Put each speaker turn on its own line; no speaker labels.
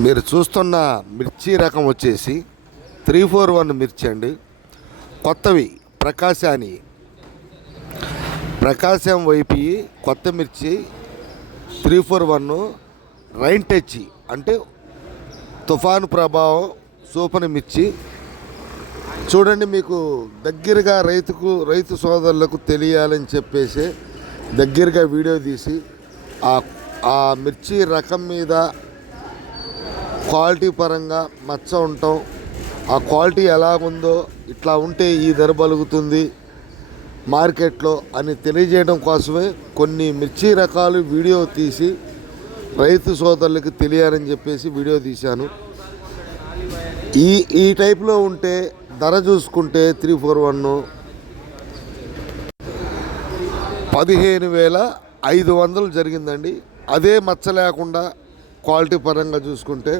మీరు చూస్తున్న మిర్చి రకం వచ్చేసి త్రీ ఫోర్ వన్ మిర్చి అండి. కొత్తవి ప్రకాశాని. ప్రకాశం వైపు కొత్త మిర్చి three four one rain touch అంటే తుఫాను ప్రభావం సూపని మిర్చి. చూడండి మీకు దగ్గరగా రైతుకు రైతు సోదరులకు తెలియాలని చెప్పేసి దగ్గరగా వీడియో తీసి ఆ మిర్చి రకం మీద క్వాలిటీ పరంగా మచ్చ ఉండటం ఆ క్వాలిటీ ఎలా ఉందో ఇట్లా ఉంటే ఈ ధర బలుగుతుంది మార్కెట్లో అని తెలియజేయడం కోసమే కొన్ని మిర్చి రకాలు వీడియో తీసి రైతు సోదరులకు తెలియాలని చెప్పేసి వీడియో తీశాను. ఈ ఈ టైప్లో ఉంటే ధర చూసుకుంటే త్రీ ఫోర్ వన్ పదిహేను వేల ఐదు వందలు జరిగిందండి. అదే మచ్చ లేకుండా క్వాలిటీ పరంగా చూసుకుంటే